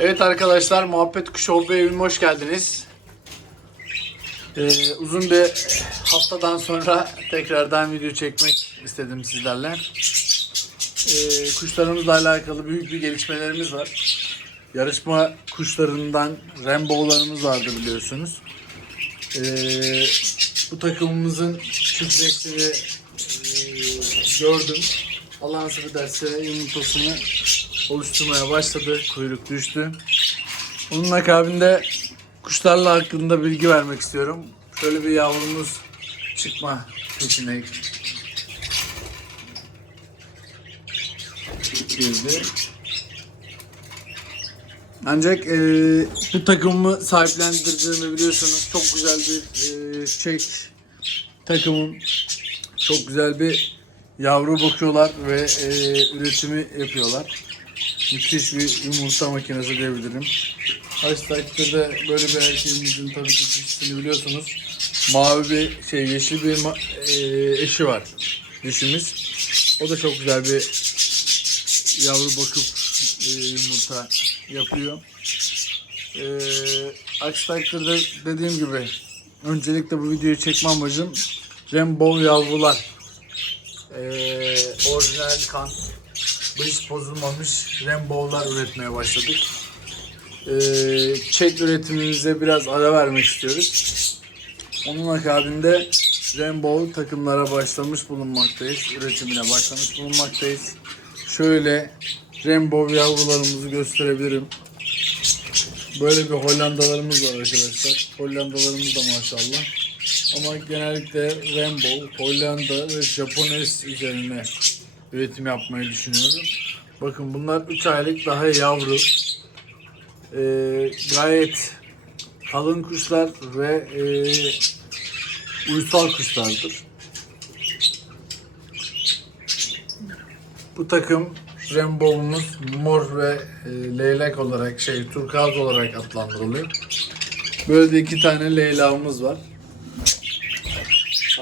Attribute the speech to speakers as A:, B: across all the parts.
A: Evet arkadaşlar Muhabbet Kuş Hobi evime hoş geldiniz. Ee, uzun bir haftadan sonra tekrardan video çekmek istedim sizlerle. Ee, kuşlarımızla alakalı büyük bir gelişmelerimiz var. Yarışma kuşlarından Rainbow'larımız vardı biliyorsunuz. Ee, bu takımımızın çiftleştiğini e, gördüm. Allah nasip ederse yumurtasını oluşturmaya başladı. Kuyruk düştü. Onun akabinde kuşlarla hakkında bilgi vermek istiyorum. Şöyle bir yavrumuz çıkma peşine girdi. Ancak e, bu takımımı sahiplendirdiğimi biliyorsunuz. Çok güzel bir e, çek takımım. Çok güzel bir yavru bakıyorlar ve e, üretimi yapıyorlar. Müthiş bir yumurta makinesi diyebilirim. Aksi takdirde böyle bir erkeğimizin tabii ki dişisini biliyorsunuz. Mavi bir şey yeşil bir e, eşi var dişimiz. O da çok güzel bir yavru bakıp e, yumurta yapıyor. E, aksi dediğim gibi öncelikle bu videoyu çekme amacım Rainbow yavrular. E, orijinal kan hiç bozulmamış Rainbow'lar üretmeye başladık. Ee, çek üretimimize biraz ara vermek istiyoruz. Onun akabinde Rainbow takımlara başlamış bulunmaktayız. Üretimine başlamış bulunmaktayız. Şöyle Rainbow yavrularımızı gösterebilirim. Böyle bir Hollandalarımız var arkadaşlar. Hollandalarımız da maşallah. Ama genellikle Rainbow, Hollanda ve Japones üzerine üretim yapmayı düşünüyorum. Bakın bunlar 3 aylık daha yavru. Ee, gayet kalın kuşlar ve e, uysal kuşlardır. Bu takım Rainbow'umuz mor ve e, leylek olarak şey turkuaz olarak adlandırılıyor. Böyle de iki tane leylağımız var.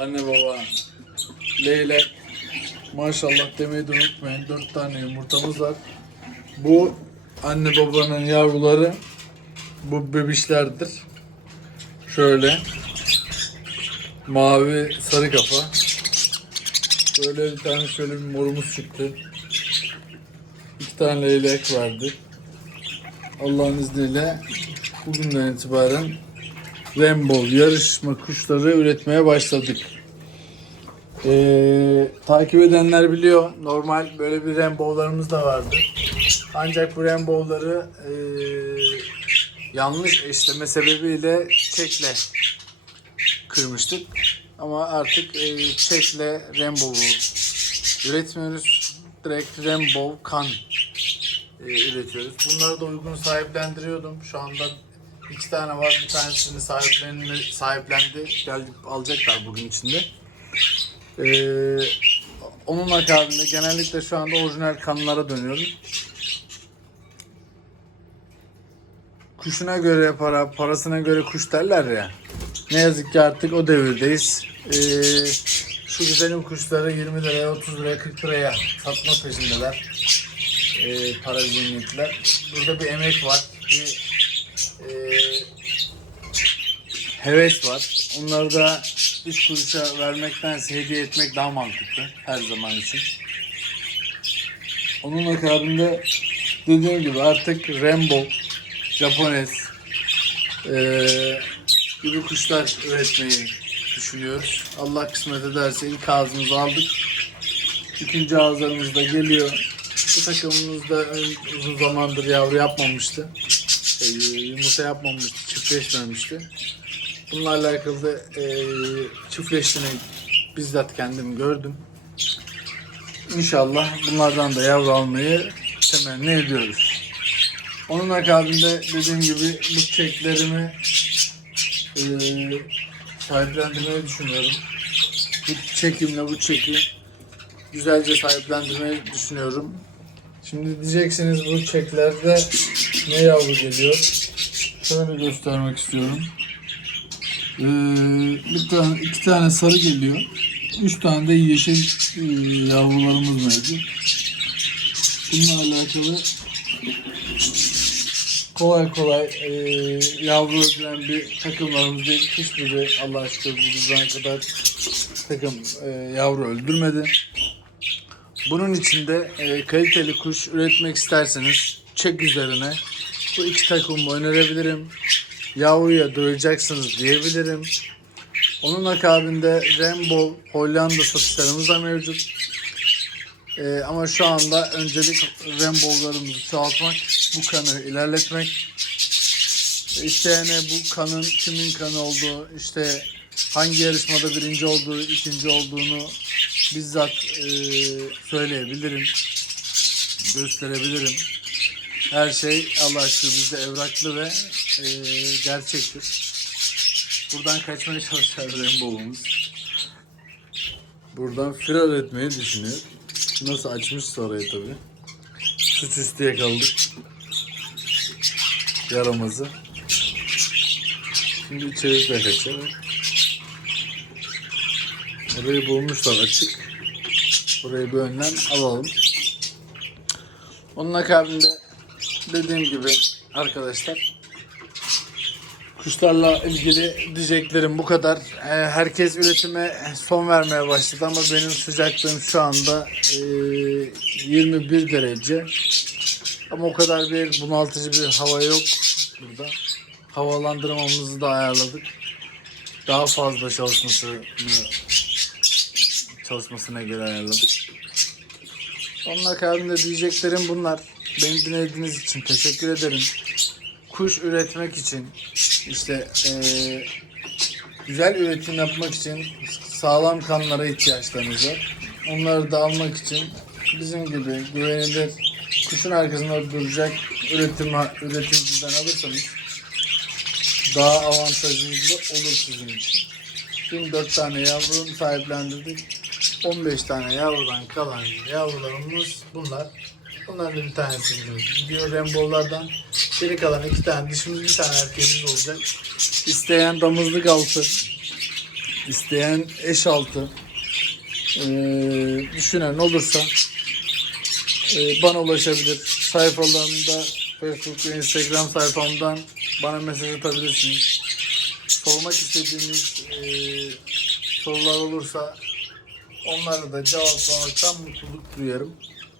A: Anne baba leylek Maşallah demeyi de unutmayın. 4 tane yumurtamız var. Bu anne babanın yavruları bu bebişlerdir. Şöyle mavi sarı kafa. Böyle bir tane şöyle bir morumuz çıktı. İki tane leylek verdi. Allah'ın izniyle bugünden itibaren Rainbow yarışma kuşları üretmeye başladık. Ee, takip edenler biliyor. Normal böyle bir Rainbow'larımız da vardı. Ancak bu Rainbow'ları ee, yanlış eşleme sebebiyle çekle kırmıştık. Ama artık ee, çekle Rainbow'u üretmiyoruz. Direkt Rainbow kan ee, üretiyoruz. Bunları da uygun sahiplendiriyordum. Şu anda iki tane var. Bir tanesini sahiplendi, sahiplendi. Geldik alacaklar bugün içinde. Ee, onun akabinde genellikle şu anda orijinal kanlara dönüyorum. Kuşuna göre para, parasına göre kuş derler ya. Ne yazık ki artık o devirdeyiz. Ee, şu güzelim kuşları 20 liraya, 30 liraya, 40 liraya satma peşindeler. Ee, para zihniyetler. Burada bir emek var. Bir e, heves var. Onları da üç kuruşa vermektense hediye etmek daha mantıklı her zaman için. Onun akabinde dediğim gibi artık Rainbow, Japones eee gibi kuşlar üretmeyi düşünüyoruz. Allah kısmet ederse ilk ağzımızı aldık. İkinci ağızlarımız da geliyor. Bu takımımız da uzun zamandır yavru yapmamıştı. Ee, yumurta yapmamıştı, çiftleşmemişti. Bununla alakalı e, çiftleştiğini bizzat kendim gördüm. İnşallah bunlardan da yavru almayı temenni ediyoruz. Onun akabinde dediğim gibi bu çeklerimi e, sahiplendirmeyi düşünüyorum. Bu çekimle bu çeki güzelce sahiplendirmeyi düşünüyorum. Şimdi diyeceksiniz bu çeklerde ne yavru geliyor? Şöyle göstermek istiyorum. Ee, bir tane, iki tane sarı geliyor. Üç tane de yeşil e, yavrularımız mevcut. Bununla alakalı kolay kolay e, yavru öldüren bir takımlarımız değil. Hiçbiri Allah aşkına bu zamana kadar takım e, yavru öldürmedi. Bunun için de e, kaliteli kuş üretmek isterseniz çek üzerine bu iki takımı önerebilirim. Yavruya doyacaksınız diyebilirim. Onun akabinde Rainbow Hollanda satışlarımız da mevcut. Ee, ama şu anda öncelik Rainbow'larımızı çoğaltmak, bu kanı ilerletmek. İsteyene bu kanın kimin kanı olduğu, işte hangi yarışmada birinci olduğu, ikinci olduğunu bizzat e, söyleyebilirim, gösterebilirim. Her şey Allah aşkına bizde evraklı ve e, gerçektir. Buradan kaçmaya çalışıyor Rainbow'umuz. Buradan firar etmeyi düşünüyor. Nasıl açmışsa orayı tabi. Suçüstü yakaladık. Yaramazı. Şimdi içeri de kaçar. Orayı bulmuşlar açık. Orayı bir önden alalım. Onun akabinde dediğim gibi arkadaşlar Kuşlarla ilgili diyeceklerim bu kadar. Ee, Herkes üretime son vermeye başladı ama benim sıcaklığım şu anda e, 21 derece. Ama o kadar bir bunaltıcı bir hava yok burada. Havalandırmamızı da ayarladık. Daha fazla çalışmasını çalışmasına göre ayarladık. Onun akabinde diyeceklerim bunlar. Beni dinlediğiniz için teşekkür ederim. Kuş üretmek için işte eee, güzel üretim yapmak için sağlam kanlara ihtiyaçlarınız var. Onları da almak için bizim gibi güvenilir kuşun arkasında duracak üretim üretimciden alırsanız daha avantajlı olur sizin için. 24 tane yavru sahiplendirdik. 15 tane yavrudan kalan yavrularımız bunlar. Bunların da bir tanesi gidiyor Rainbow'lardan. Geri kalan iki tane dişimiz bir tane erkeğimiz olacak. İsteyen damızlık altı, isteyen eş altı, ee, düşünen olursa ee, bana ulaşabilir. Sayfalarımda Facebook ve Instagram sayfamdan bana mesaj atabilirsiniz. Sormak istediğiniz ee, sorular olursa onlara da cevaplamaktan mutluluk duyarım.